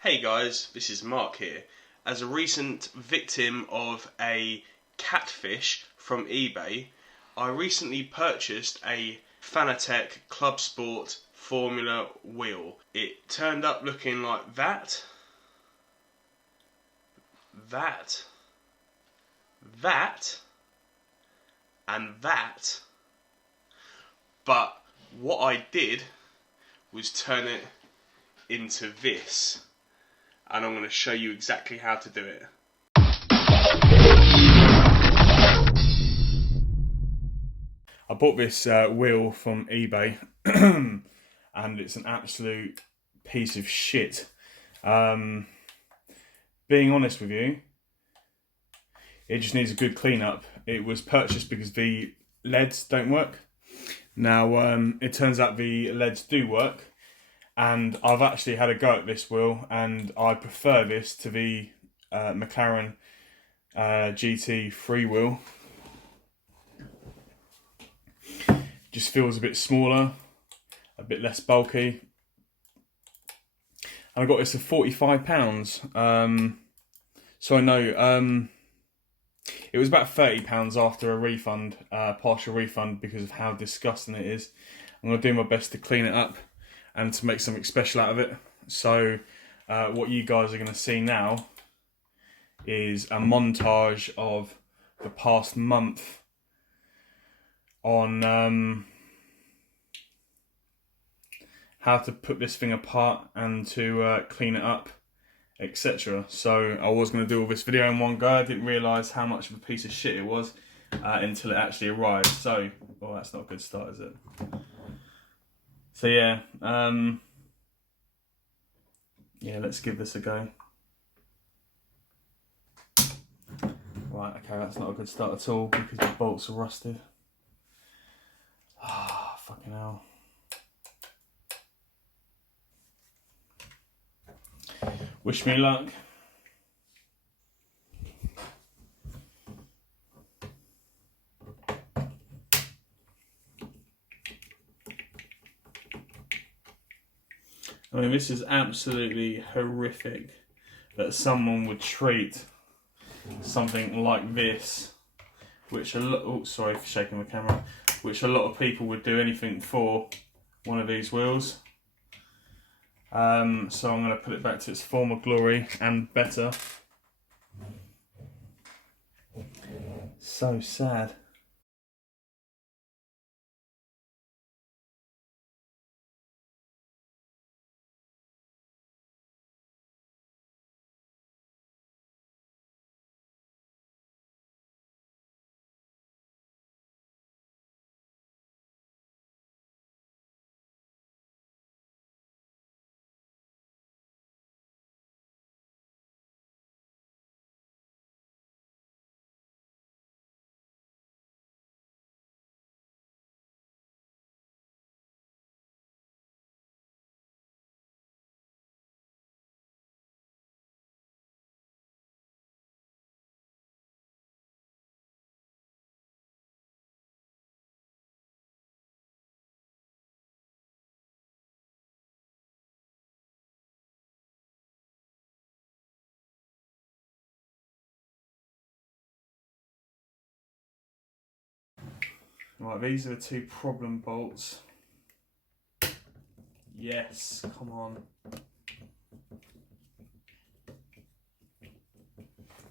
Hey guys, this is Mark here. As a recent victim of a catfish from eBay, I recently purchased a Fanatec Club Sport Formula wheel. It turned up looking like that, and that, but what I did was turn it into this, and I'm going to show you exactly how to do it. I bought this wheel from eBay and it's an absolute piece of shit. Being honest with you, it just needs a good clean-up. It was purchased because the LEDs don't work. Now, it turns out the LEDs do work, and I've actually had a go at this wheel, and I prefer this to the McLaren GTE freewheel. Just feels a bit smaller, a bit less bulky. And I got this for £45. So I know it was about £30 after a refund, partial refund, because of how disgusting it is. I'm going to do my best to clean it up and to make something special out of it. So what you guys are going to see now is a montage of the past month on how to put this thing apart and to clean it up, etc. So I was going to do all this video in one go. I didn't realise how much of a piece of shit it was until it actually arrived. So, well, that's not a good start, is it? So yeah, let's give this a go. Right, okay, that's not a good start at all because the bolts are rusted. Ah, fucking hell. Wish me luck. I mean, this is absolutely horrific that someone would treat something like this, which a lot, oh, sorry for shaking the camera, which a lot of people would do anything for one of these wheels. So I'm going to put it back to its former glory and better. So sad. Right, these are the two problem bolts. Yes, come on.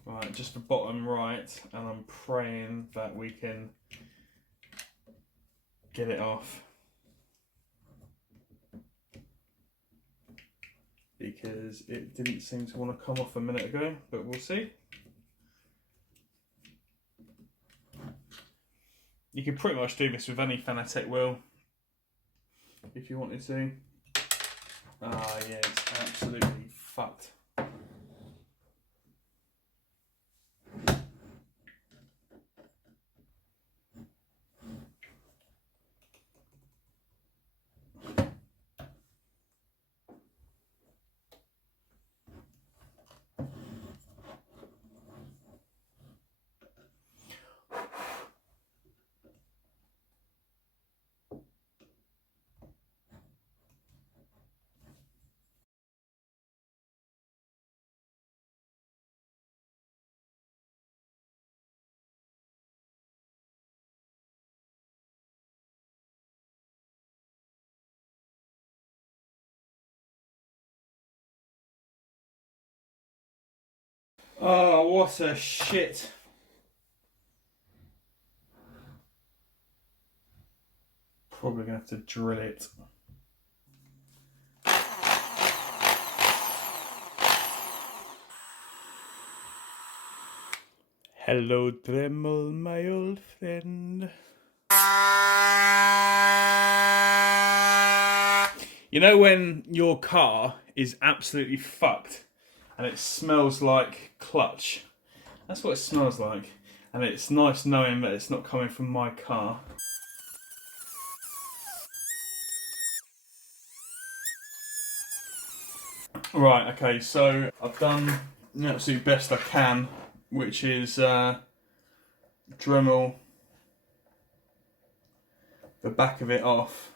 Right, just the bottom right, and I'm praying that we can get it off. Because it didn't seem to want to come off a minute ago, but we'll see. You can pretty much do this with any Fanatec wheel if you wanted to. Ah, yeah, it's absolutely fucked. Oh, what a shit. Probably gonna have to drill it. Hello, Dremel, my old friend. You know when your car is absolutely fucked and it smells like clutch? That's what it smells like. And it's nice knowing that it's not coming from my car. Right, okay, so I've done the absolute best I can, which is Dremel the back of it off.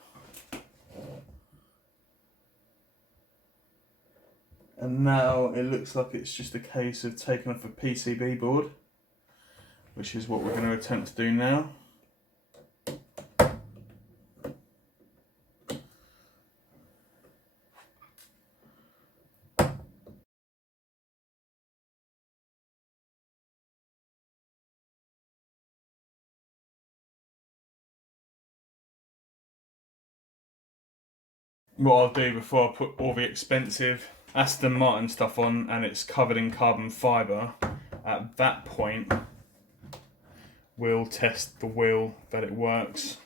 And now it looks like it's just a case of taking off a PCB board, which is what we're going to attempt to do now. What I'll do before I put all the expensive Aston Martin stuff on and it's covered in carbon fibre, at that point we'll test the wheel that it works.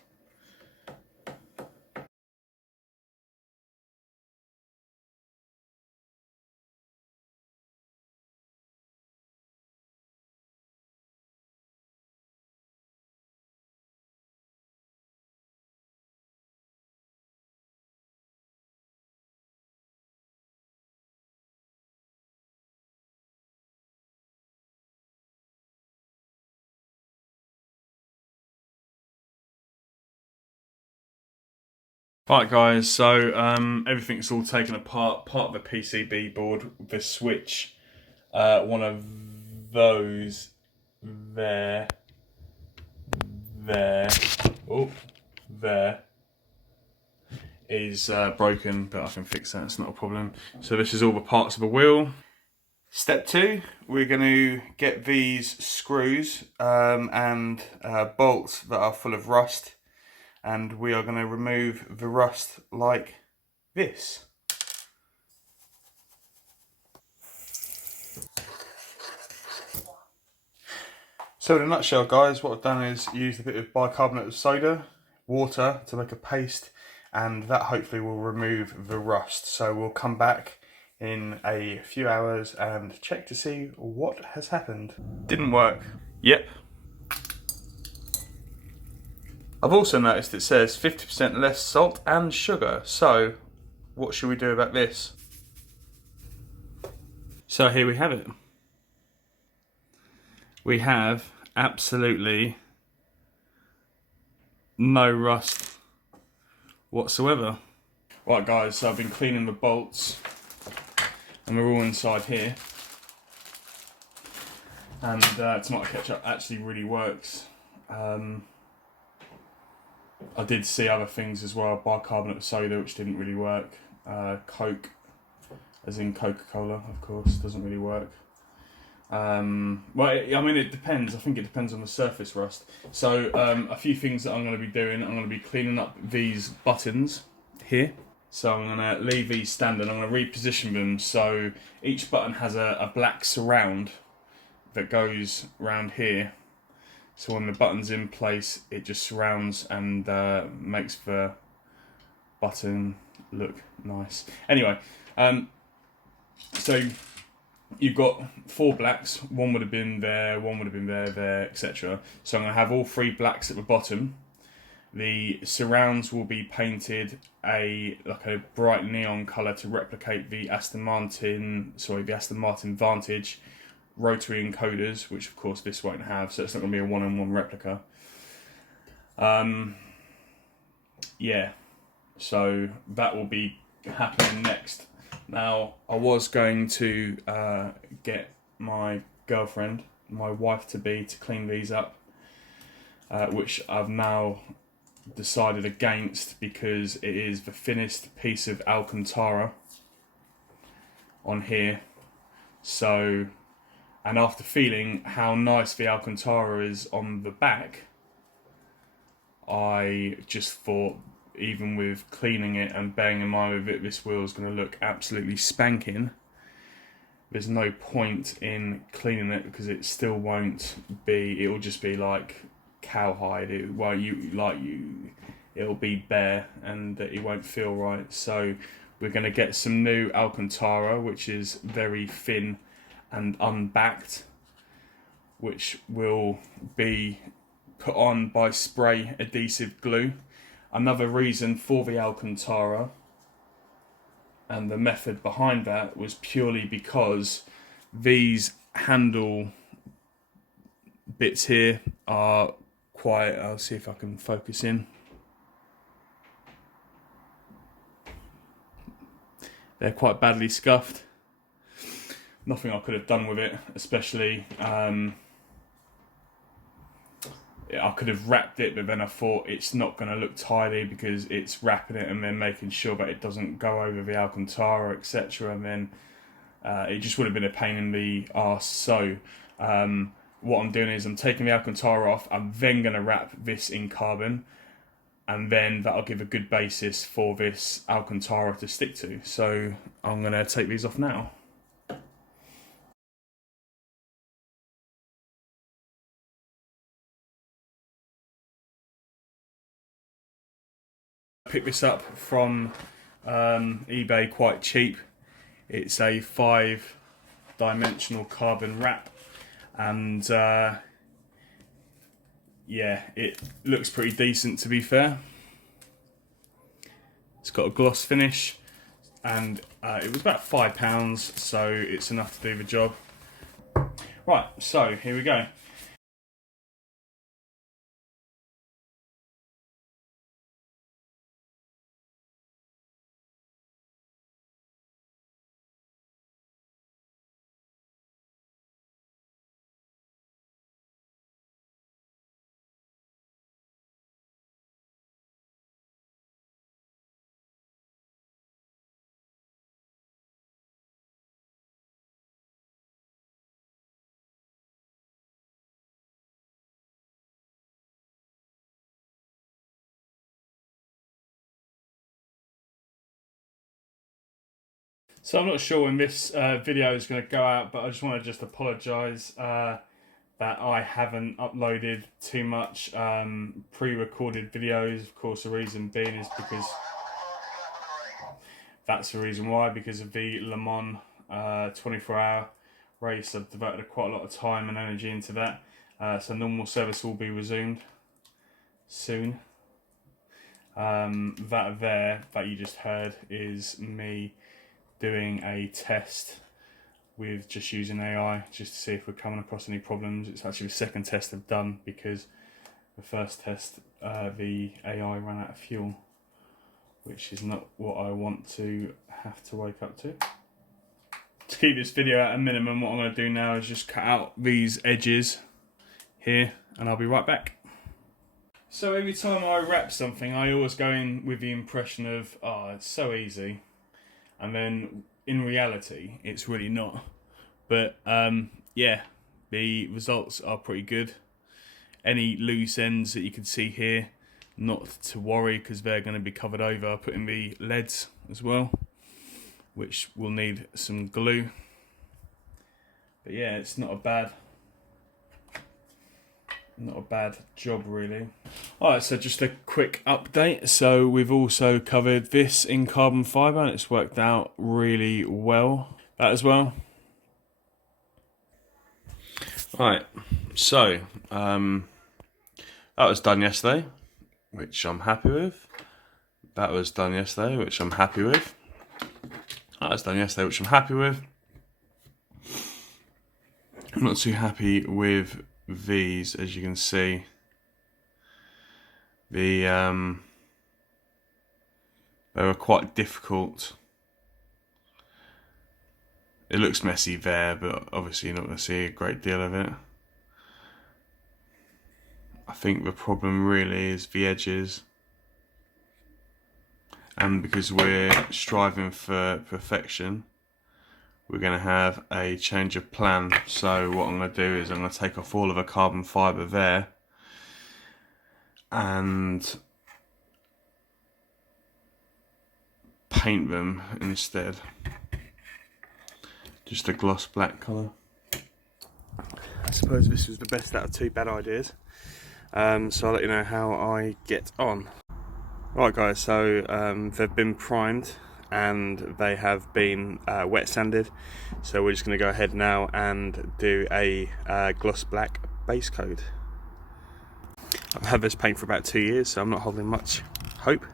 Right guys, so everything's all taken apart. Part of the PCB board, the switch, one of those there, there is broken, but I can fix that, it's not a problem. So this is all the parts of the wheel. Step 2, we're going to get these screws and bolts that are full of rust, and we are going to remove the rust like this. So in a nutshell guys, what I've done is used a bit of bicarbonate of soda, water to make a paste, and that hopefully will remove the rust. So we'll come back in a few hours and check to see what has happened. Didn't work. Yep. I've also noticed it says 50% less salt and sugar, so what should we do about this? So here we have it. We have absolutely no rust whatsoever. Right guys, so I've been cleaning the bolts and we're all inside here. And tomato ketchup actually really works. I did see other things as well, bicarbonate of soda, which didn't really work. Coke, as in Coca-Cola, of course, doesn't really work. Well, I mean, it depends. I think it depends on the surface rust. So, a few things that I'm going to be doing. I'm going to be cleaning up these buttons here. So I'm going to leave these standing. I'm going to reposition them so each button has a black surround that goes around here. So when the button's in place, it just surrounds and makes the button look nice. Anyway, so you've got 4 blacks. One would have been there, one would have been there, etc. So I'm going to have all 3 blacks at the bottom. The surrounds will be painted like a bright neon colour to replicate the Aston Martin Vantage rotary encoders, which of course this won't have, so it's not going to be a one-on-one replica. Yeah, so that will be happening next. Now, I was going to get my girlfriend, my wife-to-be, to clean these up, which I've now decided against because it is the thinnest piece of Alcantara on here. So And after feeling how nice the Alcantara is on the back, I just thought, even with cleaning it and bearing in mind with it, this wheel is going to look absolutely spanking. There's no point in cleaning it because it still won't be. It'll just be like cowhide. It'll be bare and it won't feel right. So we're going to get some new Alcantara, which is very thin and unbacked, which will be put on by spray adhesive glue. Another reason for the Alcantara and the method behind that was purely because these handle bits here are quite, I'll see if I can focus in. They're quite badly scuffed. Nothing I could have done with it, especially I could have wrapped it, but then I thought it's not going to look tidy because it's wrapping it and then making sure that it doesn't go over the Alcantara, etc. And then it just would have been a pain in the arse. So what I'm doing is I'm taking the Alcantara off. I'm then going to wrap this in carbon, and then that'll give a good basis for this Alcantara to stick to. So I'm going to take these off now. Picked this up from eBay quite cheap. It's a 5-dimensional carbon wrap, and yeah, it looks pretty decent, to be fair. It's got a gloss finish, and it was about £5, so it's enough to do the job. Right, so here we go. So I'm not sure when this video is going to go out, but I just want to apologise that I haven't uploaded too much pre-recorded videos. Of course, the reason being is because that's the reason why, because of the Le Mans 24-hour race. I've devoted quite a lot of time and energy into that. So normal service will be resumed soon. That you just heard is me doing a test with just using AI, just to see if we're coming across any problems. It's actually the second test I've done, because the first test the AI ran out of fuel, which is not what I want to have to wake up to. To keep this video at a minimum, what I'm going to do now is just cut out these edges here, and I'll be right back. So every time I wrap something, I always go in with the impression of, oh, it's so easy. And then in reality, it's really not. But yeah, the results are pretty good. Any loose ends that you can see here, not to worry, because they're going to be covered over. I put in the leads as well, which will need some glue. But yeah, it's not a bad job really. Alright, so just a quick update. So we've also covered this in carbon fibre, and it's worked out really well, that as well. Alright, so that was done yesterday, which I'm happy with. That was done yesterday, which I'm happy with. That was done yesterday, which I'm happy with. I'm not too happy with these, as you can see. They were quite difficult. It looks messy there, but obviously you're not going to see a great deal of it. I think the problem really is the edges, and because we're striving for perfection, we're going to have a change of plan. So what I'm going to do is I'm going to take off all of the carbon fibre there and paint them instead. Just a gloss black colour. I suppose this was the best out of two bad ideas. So I'll let you know how I get on. Right guys, so they've been primed and they have been wet sanded. So we're just going to go ahead now and do a gloss black base coat. I've had this paint for about 2 years, so I'm not holding much hope.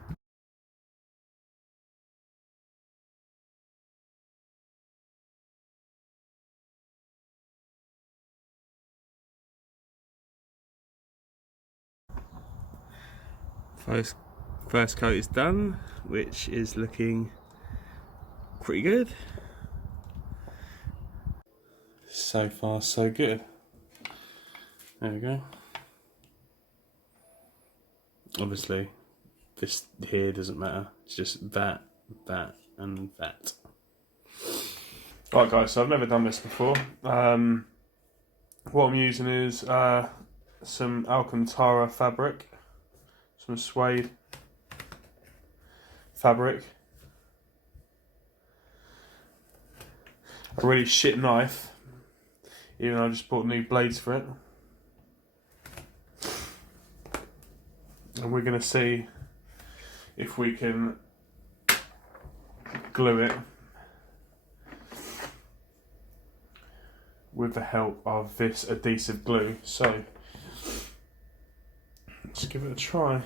First coat is done, which is looking pretty good. So far so good. There we go. Obviously this here doesn't matter, it's just that, that and that. Right guys, so I've never done this before. What I'm using is some Alcantara fabric, some suede fabric, a really shit knife, even though I just bought new blades for it. And we're going to see if we can glue it with the help of this adhesive glue. So let's give it a try.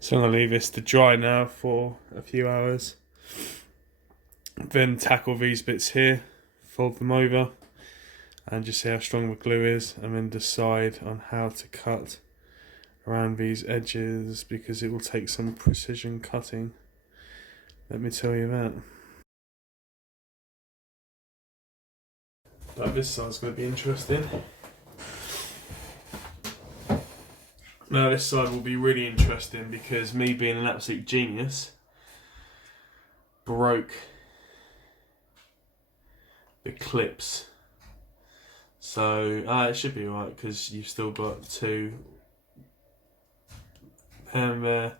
So I'm going to leave this to dry now for a few hours. Then tackle these bits here, fold them over, and just see how strong the glue is, and then decide on how to cut around these edges, because it will take some precision cutting. Let me tell you that. Like this side's going to be interesting. Now this side will be really interesting because me being an absolute genius broke the clips. So it should be alright because you've still got two and there.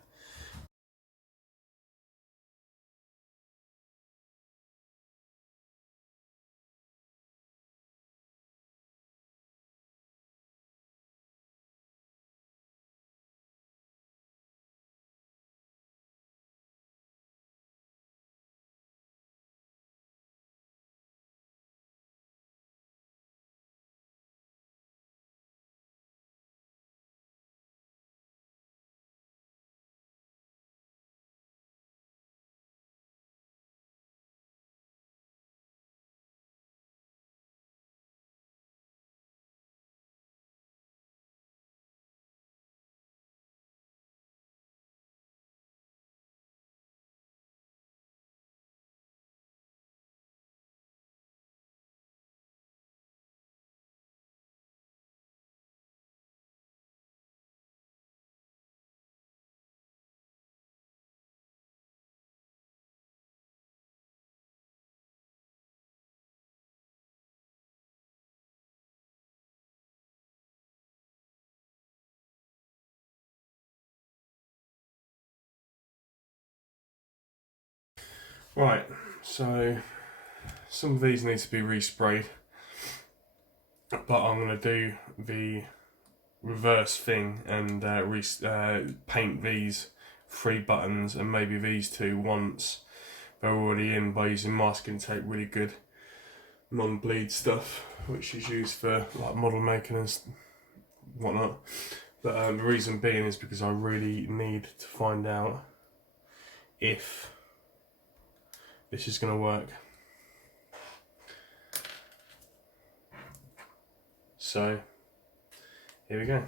Right, so some of these need to be resprayed, but I'm going to do the reverse thing and paint these 3 buttons and maybe these 2 once they're already in by using masking tape, really good non-bleed stuff, which is used for like model making and whatnot. But the reason being is because I really need to find out if this is going to work. So here we go.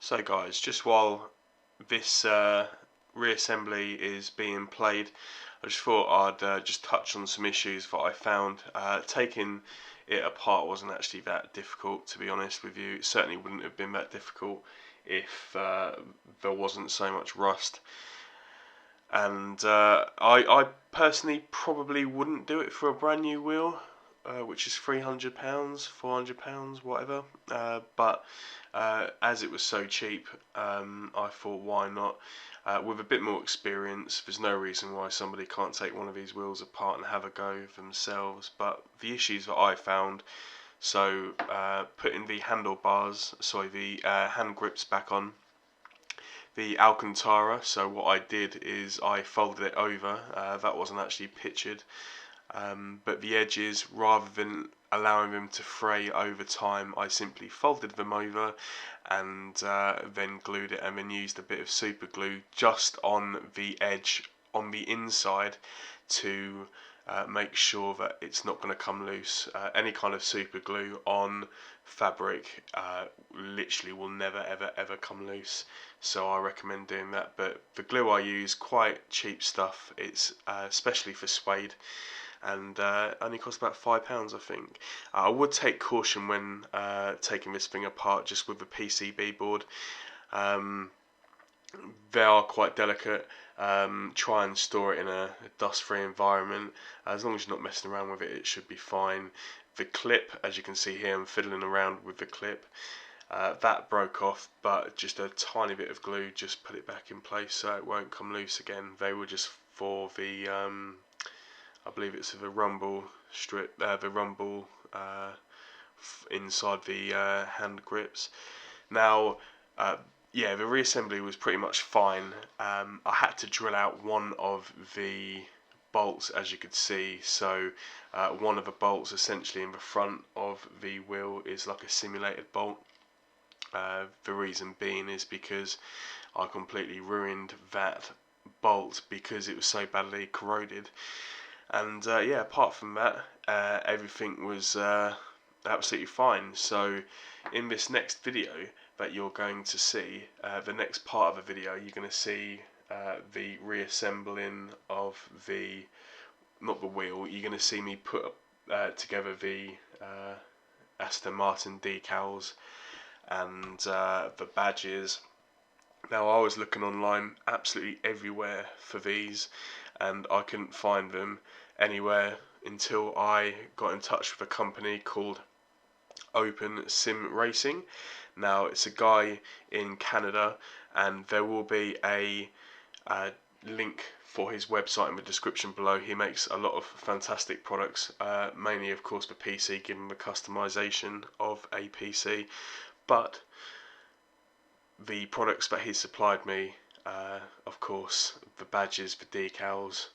So guys, just while this reassembly is being played, I just thought I'd just touch on some issues that I found. Taking it apart wasn't actually that difficult, to be honest with you. It certainly wouldn't have been that difficult if there wasn't so much rust. And I personally probably wouldn't do it for a brand new wheel, which is £300, £400, whatever. But as it was so cheap, I thought, why not? With a bit more experience, there's no reason why somebody can't take one of these wheels apart and have a go themselves. But the issues that I found, so putting the handlebars, sorry, the hand grips back on, the Alcantara, so what I did is I folded it over, that wasn't actually pictured, but the edges, rather than allowing them to fray over time, I simply folded them over and then glued it, and then used a bit of super glue just on the edge on the inside to make sure that it's not going to come loose. Any kind of super glue on fabric literally will never ever come loose, so I recommend doing that. But the glue I use, quite cheap stuff, it's especially for suede, and only costs about £5, I think. I would take caution when taking this thing apart, just with the PCB board. They are quite delicate. Try and store it in a dust-free environment. As long as you're not messing around with it, it should be fine. The clip, as you can see here, I'm fiddling around with the clip. That broke off, but just a tiny bit of glue just put it back in place so it won't come loose again. They were just for the, I believe it's the rumble strip, the rumble inside the hand grips. Now, yeah, the reassembly was pretty much fine. I had to drill out one of the bolts, as you could see. So one of the bolts essentially in the front of the wheel is like a simulated bolt. The reason being is because I completely ruined that bolt because it was so badly corroded. And yeah, apart from that, everything was absolutely fine. So in this next video that you're going to see, the next part of the video, you're going to see the reassembling of the, not the wheel, you're going to see me put together the Aston Martin decals and the badges. Now, I was looking online absolutely everywhere for these, and I couldn't find them anywhere until I got in touch with a company called Open Sim Racing. Now, it's a guy in Canada, and there will be a link for his website in the description below. He makes a lot of fantastic products, mainly of course the PC, given the customization of a PC, but the products that he supplied me, of course the badges, the decals,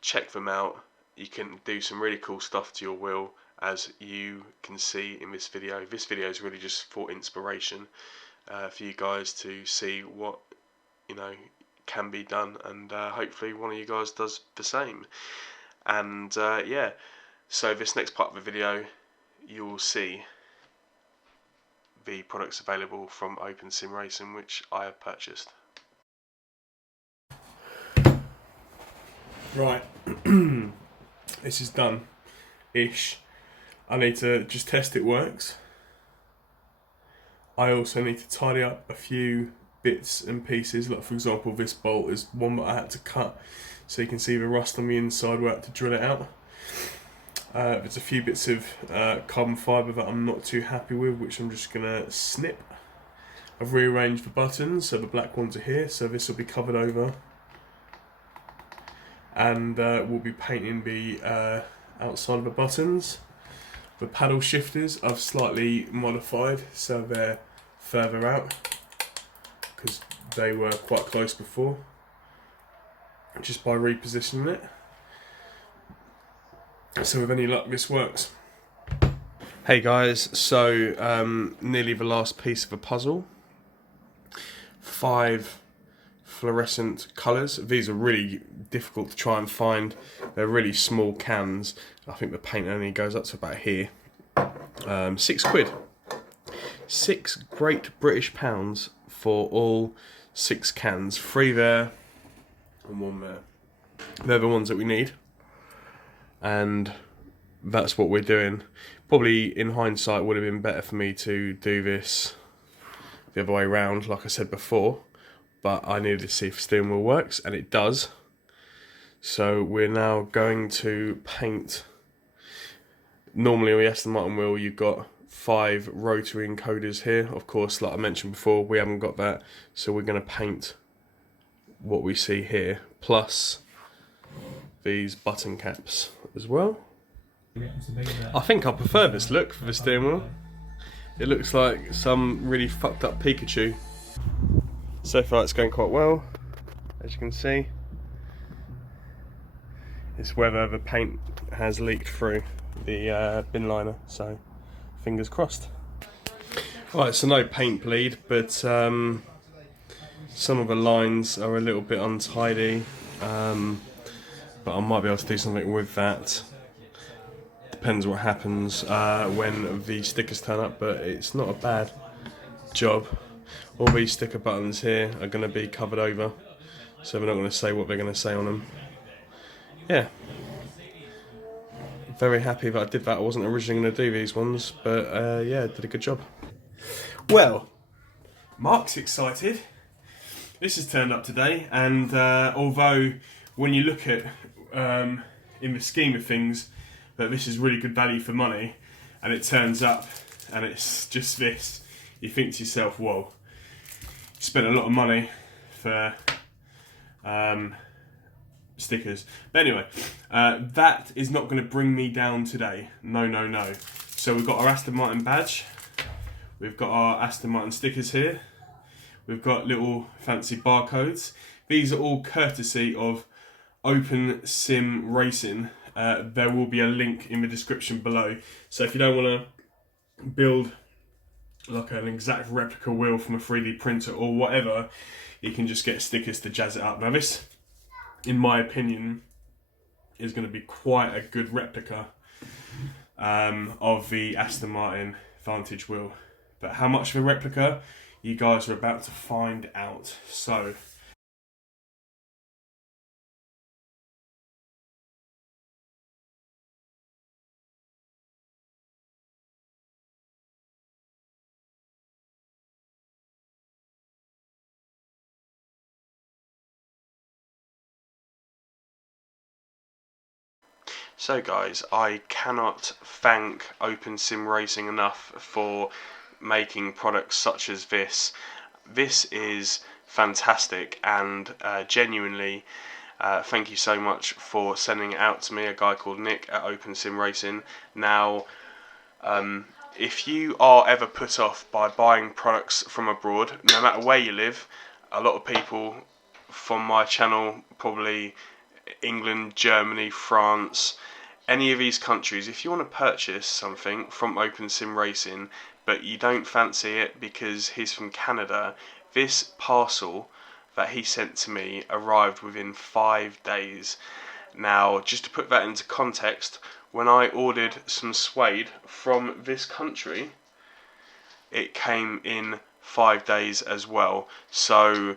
check them out. You can do some really cool stuff to your wheel, as you can see in this video. This video is really just for inspiration, for you guys to see what, you know, can be done, and hopefully one of you guys does the same. And yeah, so this next part of the video, you will see the products available from Open Sim Racing, which I have purchased. Right, this is done-ish. I need to just test it works. I also need to tidy up a few bits and pieces, like for example this bolt is one that I had to cut, so you can see the rust on the inside where I had to drill it out. There's a few bits of carbon fibre that I'm not too happy with, which I'm just going to snip. I've rearranged the buttons, so the black ones are here, so this will be covered over. And we'll be painting the outside of the buttons. The paddle shifters I've slightly modified so they're further out because they were quite close before, just by repositioning it. So with any luck this works. Hey guys, so nearly the last piece of a puzzle. 5 fluorescent colours. These are really difficult to try and find. They're really small cans. I think the paint only goes up to about here. £6. 6 great British pounds for all 6 cans. 3 there and 1 there. They're the ones that we need. And that's what we're doing. Probably in hindsight would have been better for me to do this the other way around, like I said before. But I needed to see if steering wheel works, and it does. So we're now going to paint. Normally on the Aston Martin wheel you've got 5 rotary encoders here. Of course, like I mentioned before, we haven't got that. So we're going to paint what we see here, plus these button caps as well. I think I prefer this look for the steering wheel. It looks like some really fucked up Pikachu. So far it's going quite well, as you can see. It's whether the paint has leaked through the bin liner, so fingers crossed. Right, so no paint bleed, but some of the lines are a little bit untidy, but I might be able to do something with that. Depends what happens when the stickers turn up, but it's not a bad job. All these sticker buttons here are going to be covered over, so we're not going to say what they're going to say on them. Yeah, very happy that I did that. I wasn't originally going to do these ones, but yeah, did a good job. Well, Mark's excited. This has turned up today, and although when you look at in the scheme of things that this is really good value for money, and it turns up and it's just this, you think to yourself, whoa, you spent a lot of money for stickers. But anyway, that is not going to bring me down today. No, no, no. So we've got our Aston Martin badge. We've got our Aston Martin stickers here. We've got little fancy barcodes. These are all courtesy of Open Sim Racing. There will be a link in the description below. So if you don't want to build like an exact replica wheel from a 3D printer or whatever, you can just get stickers to jazz it up. Now this, in my opinion, is going to be quite a good replica of the Aston Martin Vantage wheel. But how much of a replica, you guys are about to find out. So guys, I cannot thank Open Sim Racing enough for making products such as this. This is fantastic, and genuinely thank you so much for sending it out to me, a guy called Nick at Open Sim Racing. Now, if you are ever put off by buying products from abroad, no matter where you live, a lot of people from my channel, probably England, Germany, France, any of these countries, if you want to purchase something from Open Sim Racing but you don't fancy it because he's from Canada, this parcel that he sent to me arrived within 5 days. Now, just to put that into context, when I ordered some suede from this country, it came in 5 days as well. So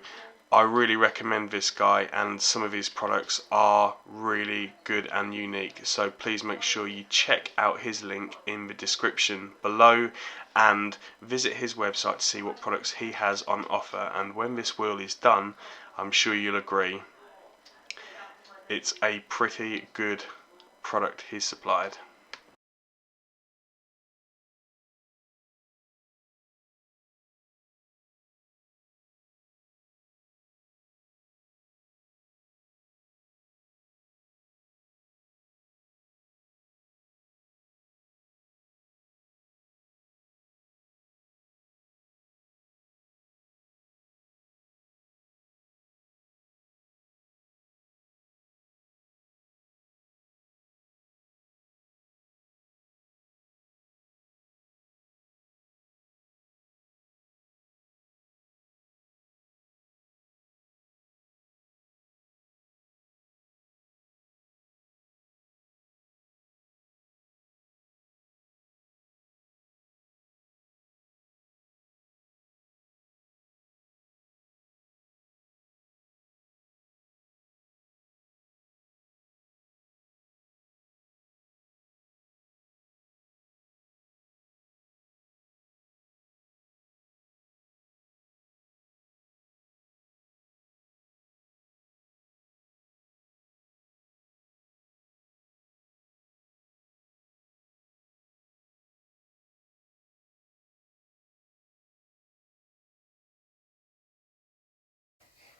I really recommend this guy, and some of his products are really good and unique. So please make sure you check out his link in the description below and visit his website to see what products he has on offer. And when this wheel is done, I'm sure you'll agree, it's a pretty good product he's supplied.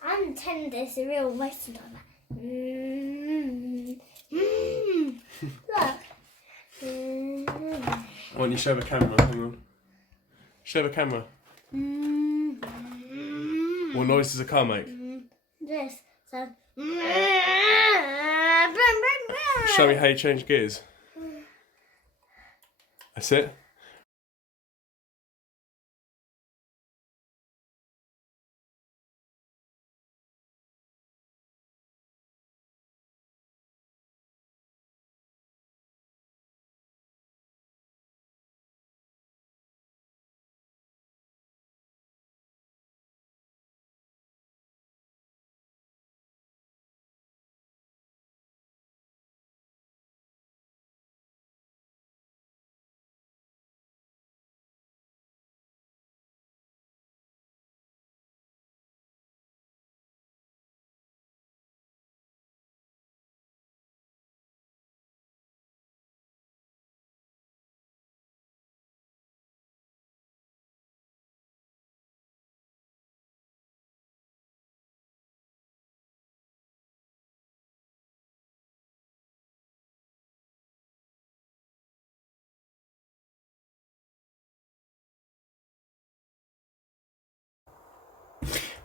I'm telling this a real Western time. Look. Why don't you show the camera? Hang on. Show the camera. What noise does a car make? This. So. Show me how you change gears. That's it.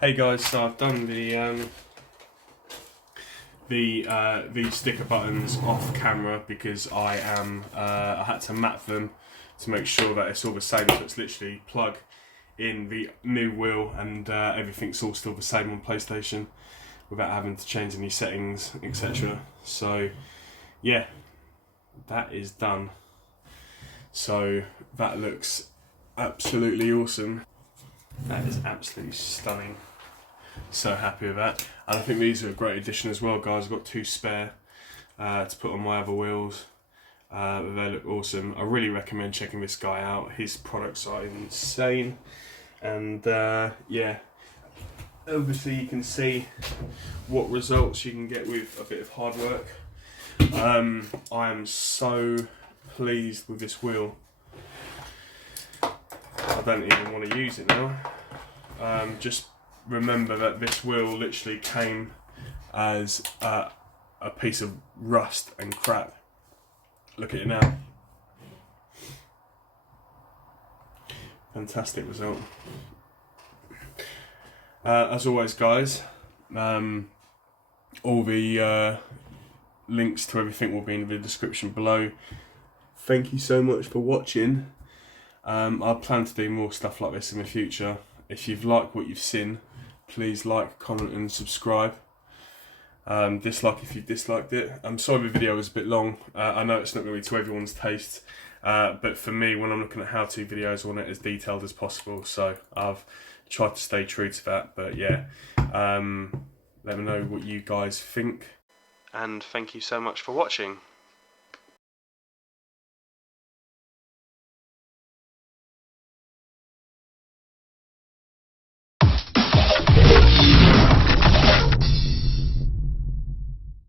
Hey guys, so I've done the sticker buttons off camera because I had to map them to make sure that it's all the same. So it's literally plug in the new wheel and everything's all still the same on PlayStation without having to change any settings, etc. So yeah, that is done. So that looks absolutely awesome. That is absolutely stunning. So happy with that. And I think these are a great addition as well, guys. I've got 2 spare to put on my other wheels. They look awesome. I really recommend checking this guy out. His products are insane. And yeah, obviously you can see what results you can get with a bit of hard work. I am so pleased with this wheel. I don't even want to use it now. Just remember that this wheel literally came as a piece of rust and crap. Look at it now. Fantastic result. As always, guys, all the links to everything will be in the description below. Thank you so much for watching. I plan to do more stuff like this in the future. If you've liked what you've seen, please like, comment and subscribe. Dislike if you've disliked it. I'm sorry the video was a bit long. I know it's not going to be to everyone's taste, but for me, when I'm looking at how-to videos, I want it as detailed as possible, so I've tried to stay true to that. But yeah, let me know what you guys think. And thank you so much for watching.